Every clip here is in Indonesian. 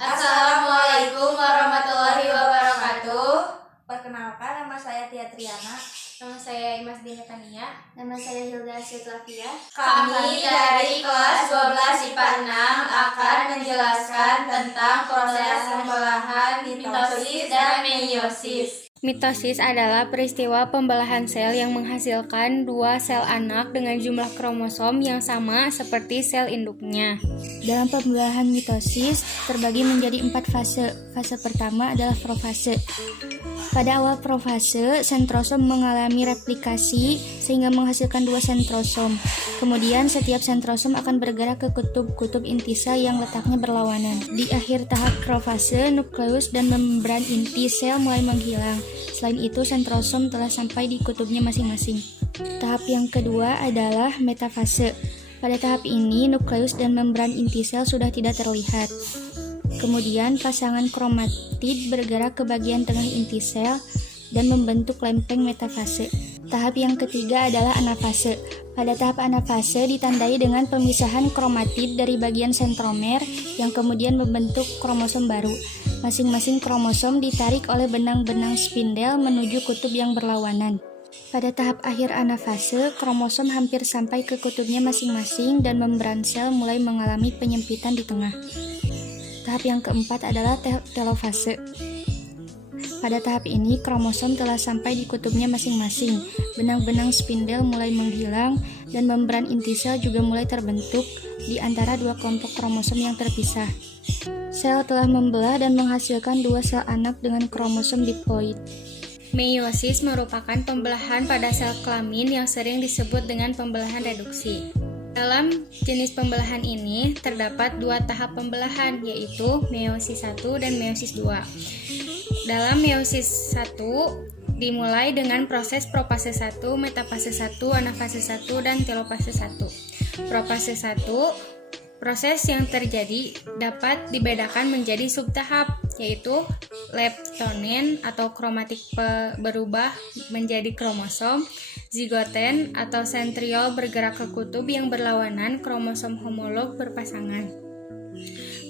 Assalamualaikum warahmatullahi wabarakatuh. Perkenalkan, nama saya Tia Triana. Nama saya Imas Dini Tania. Nama saya Hilda Syutlafia. Kami dari kelas 12 IPA 6 akan menjelaskan tentang proses pembelahan mitosis dan meiosis. Mitosis adalah peristiwa pembelahan sel yang menghasilkan dua sel anak dengan jumlah kromosom yang sama seperti sel induknya. Dalam pembelahan mitosis terbagi menjadi 4 fase. Fase pertama adalah profase. Pada awal profase, sentrosom mengalami replikasi sehingga menghasilkan 2 sentrosom. Kemudian setiap sentrosom akan bergerak ke kutub-kutub inti sel yang letaknya berlawanan. Di akhir tahap profase, nukleus dan membran inti sel mulai menghilang. Selain itu, sentrosom telah sampai di kutubnya masing-masing. Tahap yang kedua adalah metafase. Pada tahap ini, nukleus dan membran inti sel sudah tidak terlihat. Kemudian, pasangan kromatid bergerak ke bagian tengah inti sel dan membentuk lempeng metafase. Tahap yang ketiga adalah anafase. Pada tahap anafase ditandai dengan pemisahan kromatid dari bagian sentromer yang kemudian membentuk kromosom baru. Masing-masing kromosom ditarik oleh benang-benang spindel menuju kutub yang berlawanan. Pada tahap akhir anafase, kromosom hampir sampai ke kutubnya masing-masing dan membran sel mulai mengalami penyempitan di tengah. Tahap yang keempat adalah telofase. Pada tahap ini, kromosom telah sampai di kutubnya masing-masing. Benang-benang spindel mulai menghilang dan membran inti sel juga mulai terbentuk di antara dua kelompok kromosom yang terpisah. Sel telah membelah dan menghasilkan 2 sel anak dengan kromosom diploid. Meiosis merupakan pembelahan pada sel kelamin yang sering disebut dengan pembelahan reduksi. Dalam jenis pembelahan ini terdapat 2 tahap pembelahan, yaitu meiosis 1 dan meiosis 2. Dalam meiosis 1 dimulai dengan proses profase 1, metafase 1, anafase 1, dan telofase 1. Profase 1, proses yang terjadi dapat dibedakan menjadi subtahap, yaitu leptonen atau kromatik berubah menjadi kromosom, zigoten atau sentriol bergerak ke kutub yang berlawanan, kromosom homolog berpasangan.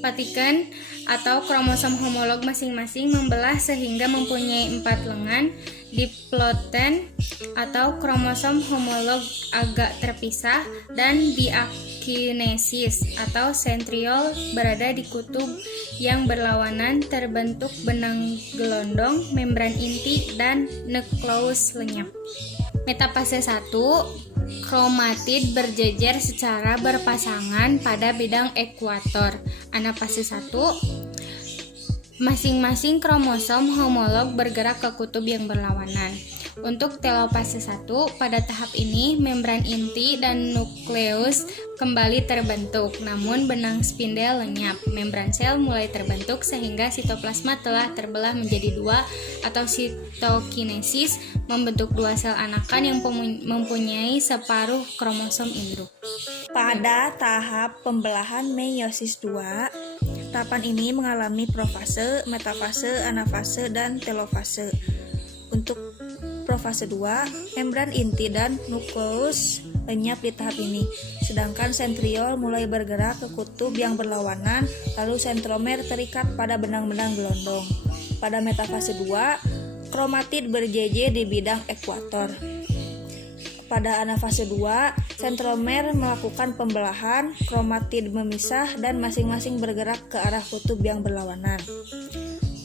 Patiken atau kromosom homolog masing-masing membelah sehingga mempunyai 4 lengan. Diploiden atau kromosom homolog agak terpisah, dan diakinesis atau sentriol berada di kutub yang berlawanan, terbentuk benang gelondong, membran inti, dan nukleus lenyap. Metafase 1, kromatid berjejer secara berpasangan pada bidang ekuator. Anafase 1, masing-masing kromosom homolog bergerak ke kutub yang berlawanan. Untuk telofase 1, pada tahap ini membran inti dan nukleus kembali terbentuk, namun benang spindel lenyap. Membran sel mulai terbentuk sehingga sitoplasma telah terbelah menjadi 2 atau sitokinesis, membentuk 2 sel anakan yang mempunyai separuh kromosom induk. Pada tahap pembelahan meiosis 2, tahapan ini mengalami profase, metafase, anafase, dan telofase. Untuk profase 2, membran inti dan nukleus lenyap di tahap ini, sedangkan sentriol mulai bergerak ke kutub yang berlawanan, lalu sentromer terikat pada benang-benang gelondong. Pada metafase 2, kromatid berjejer di bidang ekuator. Pada anafase 2, sentromer melakukan pembelahan, kromatid memisah, dan masing-masing bergerak ke arah kutub yang berlawanan.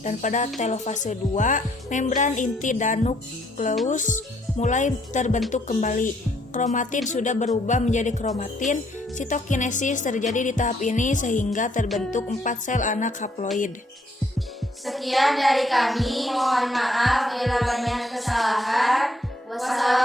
Dan pada telofase 2, membran inti dan nukleus mulai terbentuk kembali. Kromatid sudah berubah menjadi kromatin. Sitokinesis terjadi di tahap ini sehingga terbentuk 4 sel anak haploid. Sekian dari kami, mohon maaf bila banyak kesalahan. Wassalamualaikum